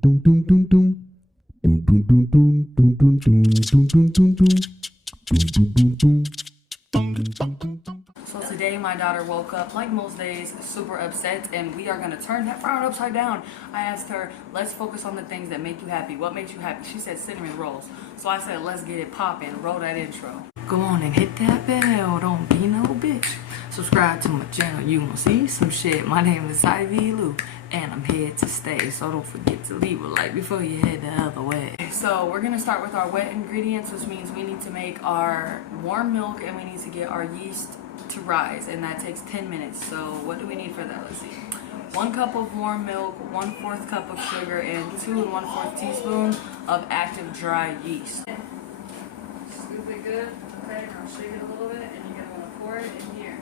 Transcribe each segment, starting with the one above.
So today my daughter woke up, like most days, super upset, and we are going to turn that frown upside down. I asked her, let's focus on the things that make you happy. What makes you happy? She said cinnamon rolls. So I said, let's get it poppin'. Roll that intro. Go on and hit that bell. Don't be no bitch. Subscribe to my channel. You gonna see some shit. My name is Ivy Lou, and I'm here to stay. So don't forget to leave a like before you head the other way. So we're gonna start with our wet ingredients, which means we need to make our warm milk and we need to get our yeast to rise, and that takes 10 minutes. So what do we need for that? Let's see. 1 cup of warm milk, 1/4 cup of sugar, and 2 1/4 teaspoons of active dry yeast. Scoop it good, okay, and I'll shake it a little bit, and you're gonna want to pour it in here.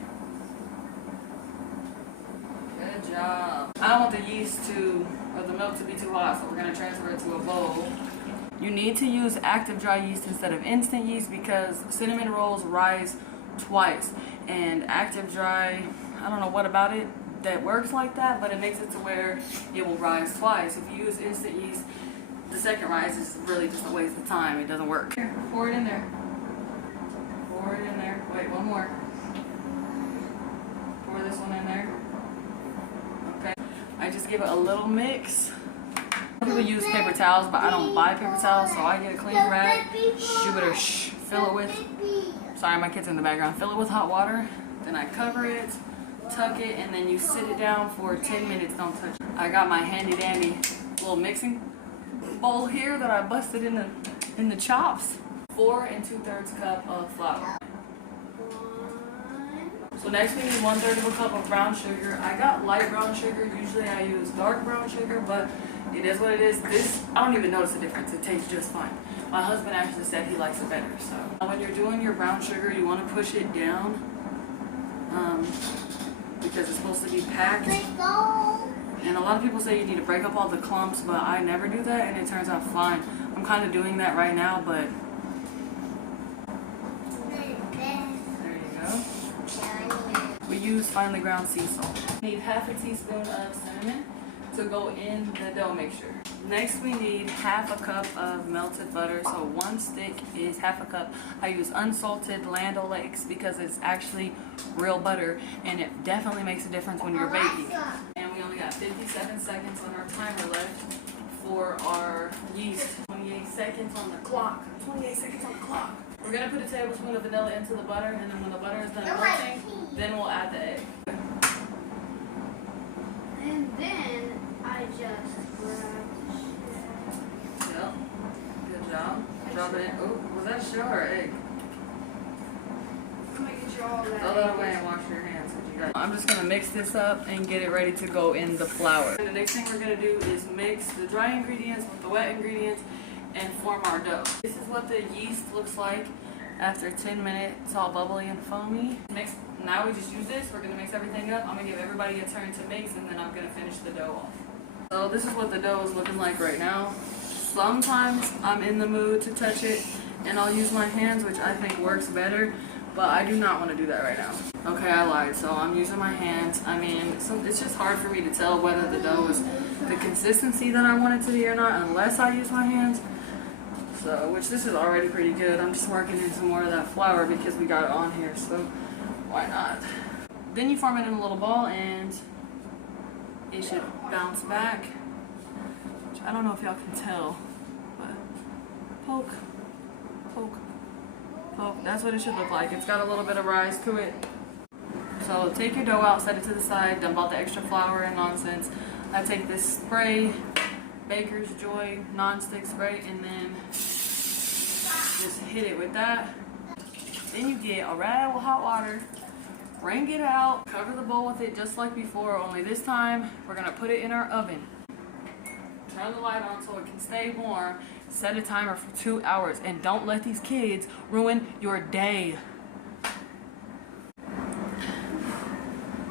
Good job. I don't want the yeast or the milk to be too hot, so we're gonna transfer it to a bowl. You need to use active dry yeast instead of instant yeast because cinnamon rolls rise twice, and active dry, I don't know what about it that works like that, but it makes it to where it will rise twice. If you use instant yeast, the second rise is really just a waste of time. It doesn't work. Here, pour it in there. Pour it in there. Wait, one more. Pour this one in there. Okay. I just give it a little mix. People use paper towels, but I don't buy paper towels, so I get a clean rag. Fill it with, sorry, my kid's in the background. Fill it with hot water, then I cover it, tuck it, and then you sit it down for 10 minutes. Don't touch it. I got my handy dandy little mixing bowl here that I busted in the chops. 4 2/3 cup of flour. So next we need 1/3 of a cup of brown sugar. I got light brown sugar. Usually I use dark brown sugar, but it is what it is. This, I don't even notice the difference. It tastes just fine. My husband actually said he likes it better. So when you're doing your brown sugar, you want to push it down because it's supposed to be packed. And a lot of people say you need to break up all the clumps, but I never do that, and it turns out fine. I'm kind of doing that right now, but there you go. We use finely ground sea salt. We need 1/2 teaspoon of cinnamon to go in the dough mixture. Next we need 1/2 cup of melted butter. So 1 stick is 1/2 cup. I use unsalted Land O'Lakes because it's actually real butter, and it definitely makes a difference when you're baking. And we only got 57 seconds on our timer left for our yeast. 28 seconds on the clock. 28 seconds on the clock. We're gonna put a tablespoon of vanilla into the butter, and then when the butter is done melting, then we'll add the egg. And then I just grab Yep. Good job. Drop it in. Oh, was that shell or egg? I'm gonna get you all that. Throw that away and wash your hands. I'm just gonna mix this up and get it ready to go in the flour. And the next thing we're gonna do is mix the dry ingredients with the wet ingredients and form our dough. This is what the yeast looks like after 10 minutes. It's all bubbly and foamy. Now we just use this. We're gonna mix everything up. I'm gonna give everybody a turn to mix, and then I'm gonna finish the dough off. So this is what the dough is looking like right now. Sometimes I'm in the mood to touch it and I'll use my hands, which I think works better, but I do not want to do that right now. Okay, I lied. So I'm using my hands. I mean, it's just hard for me to tell whether the dough is the consistency that I want it to be or not unless I use my hands. So, which this is already pretty good. I'm just working in some more of that flour because we got it on here, so why not? Then you form it in a little ball and it should bounce back. Which I don't know if y'all can tell, but poke, poke, poke. That's what it should look like. It's got a little bit of rise to it. So take your dough out, set it to the side, dump out the extra flour and nonsense. I take this spray, Baker's Joy non-stick spray, and then just hit it with that. Then you get a rag with hot water, wring it out, cover the bowl with it just like before, only this time we're gonna put it in our oven. Turn the light on so it can stay warm. Set a timer for 2 hours, and don't let these kids ruin your day.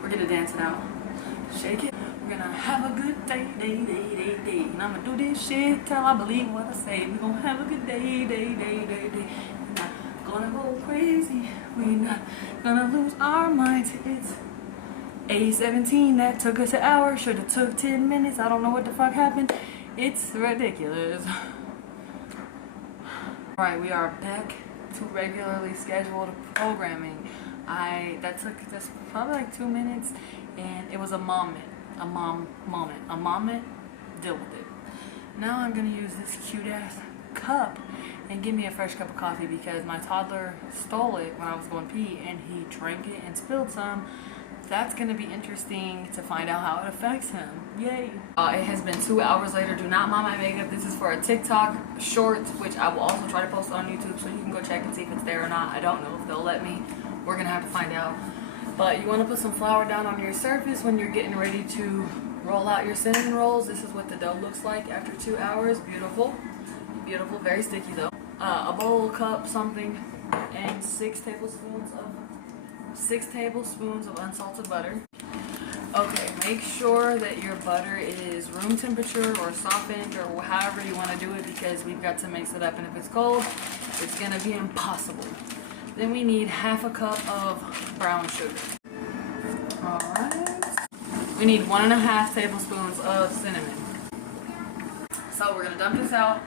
We're gonna dance it out. Shake it. We're gonna have a good day. And I'm gonna do this shit till I believe what I say. We're gonna have a good day. We're not gonna go crazy. We're not gonna lose our minds. It's 8:17. That took us an hour. Should've took 10 minutes. I don't know what the fuck happened. It's ridiculous. Alright, we are back to regularly scheduled programming. That's probably like 2 minutes, and it was a moment. Deal with it. Now I'm gonna use this cute ass cup and give me a fresh cup of coffee because my toddler stole it when I was going pee and he drank it and spilled some. That's gonna be interesting to find out how it affects him. Yay! It has been 2 hours later. Do not mind my makeup. This is for a TikTok short, which I will also try to post on YouTube, so you can go check and see if it's there or not. I don't know if they'll let me. We're gonna have to find out. But you want to put some flour down on your surface when you're getting ready to roll out your cinnamon rolls. This is what the dough looks like after 2 hours. Beautiful, beautiful. Very sticky though. A bowl, cup, something, and 6 tablespoons of unsalted butter. Okay, make sure that your butter is room temperature or softened or however you want to do it because we've got to mix it up, and if it's cold, it's gonna be impossible. Then we need half a cup of brown sugar. Alright. We need 1.5 tablespoons of cinnamon. So we're gonna dump this out,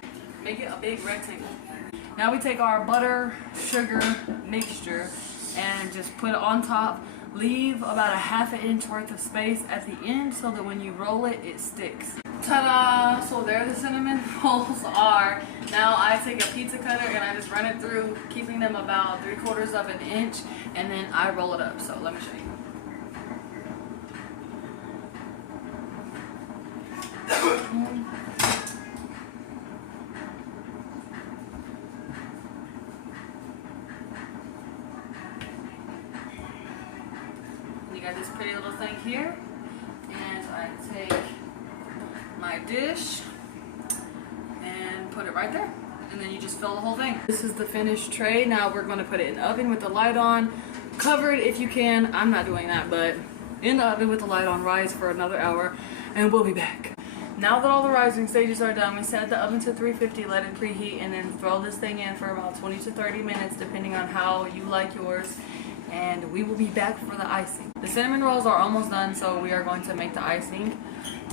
make it a big rectangle. Now we take our butter, sugar mixture and just put it on top. Leave about 1/2 inch worth of space at the end so that when you roll it, it sticks. Ta-da! So there the cinnamon rolls are. Now I take a pizza cutter and I just run it through, keeping them about 3/4 of an inch, and then I roll it up. So let me show you. You got this pretty little thing here, and I take my dish and put it right there, and then you just fill the whole thing. This is the finished tray. Now we're going to put it in the oven with the light on, covered if you can. I'm not doing that, but in the oven with the light on, rise for another hour, and we'll be back. Now that all the rising stages are done, we set the oven to 350, let it preheat, and then throw this thing in for about 20 to 30 minutes depending on how you like yours, and we will be back for the icing. The cinnamon rolls are almost done, so we are going to make the icing.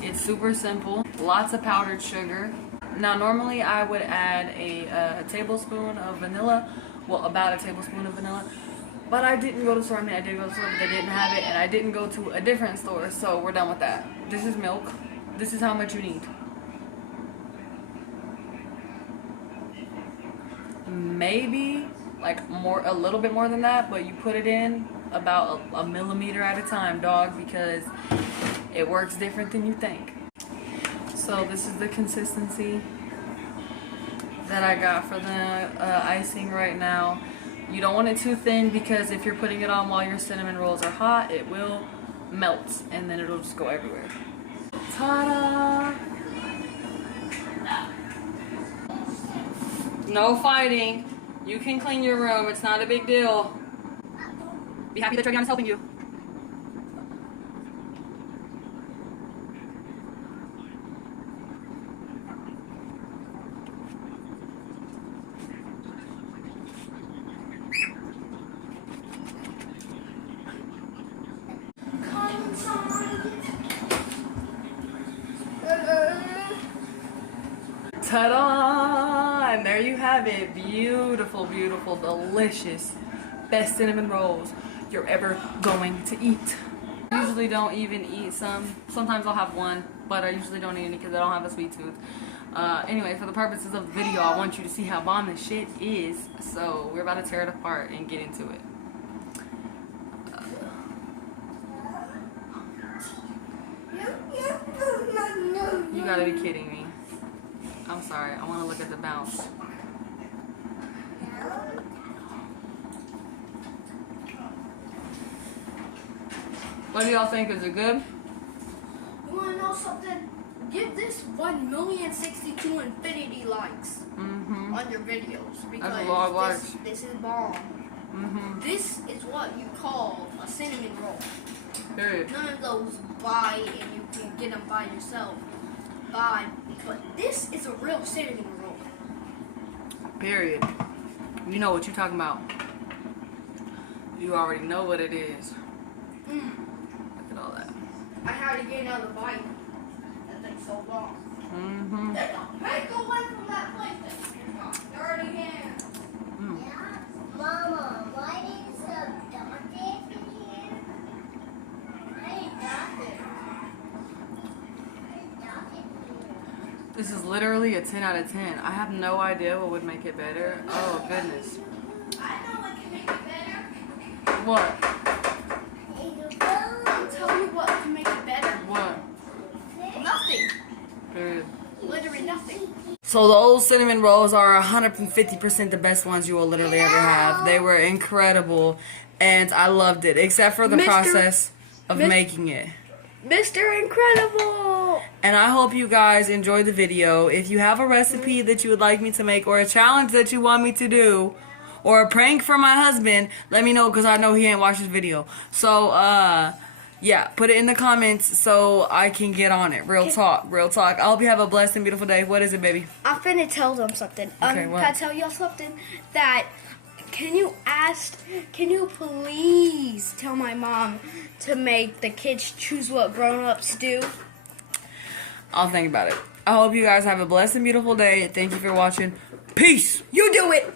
It's super simple, lots of powdered sugar. Now normally I would add a tablespoon of vanilla, well, about a tablespoon of vanilla, but I didn't go to the store. I mean, I did go to the store, but they didn't have it, and I didn't go to a different store, so we're done with that. This is milk. This is how much you need. Maybe like a little bit more than that, but you put it in about a millimeter at a time, dog, because it works different than you think. So this is the consistency that I got for the icing right now. You don't want it too thin because if you're putting it on while your cinnamon rolls are hot, it will melt and then it'll just go everywhere. Ta-da! No fighting. You can clean your room. It's not a big deal. Be happy that Trevion is helping you. Ta-da! And there you have it. Beautiful, beautiful, delicious, best cinnamon rolls you're ever going to eat. I usually don't even eat some. Sometimes I'll have one, but I usually don't eat any because I don't have a sweet tooth. Anyway, for the purposes of the video, I want you to see how bomb this shit is. So we're about to tear it apart and get into it. You gotta be kidding me. I'm sorry, I want to look at the bounce. What do y'all think? Is it good? You want to know something? Give this 1,062 infinity likes on your videos because that's a lot of likes. This is bomb. This is what you call a cinnamon roll. Period. None of those buy and you can get them by yourself. But this is a real cinnamon roll. Period. You know what you're talking about. You already know what it is. Look at all that. I had to get another bite. That thing's so long. This is literally a 10 out of 10. I have no idea what would make it better. Oh, goodness. I know what can make it better. What? I'll tell you what can make it better. What? Nothing. Period. Literally nothing. So those cinnamon rolls are 150% the best ones you will literally ever have. They were incredible, and I loved it, except for the process of making it. Mr. Incredible! And I hope you guys enjoyed the video. If you have a recipe that you would like me to make, or a challenge that you want me to do, or a prank for my husband, let me know, because I know he ain't watched this video. So, yeah, put it in the comments so I can get on it. Real talk, real talk. I hope you have a blessed and beautiful day. What is it, baby? I'm finna tell them something. Okay, what? Can I tell y'all something? That, can you please tell my mom to make the kids choose what grown-ups do? I'll think about it. I hope you guys have a blessed and beautiful day. Thank you for watching. Peace. You do it!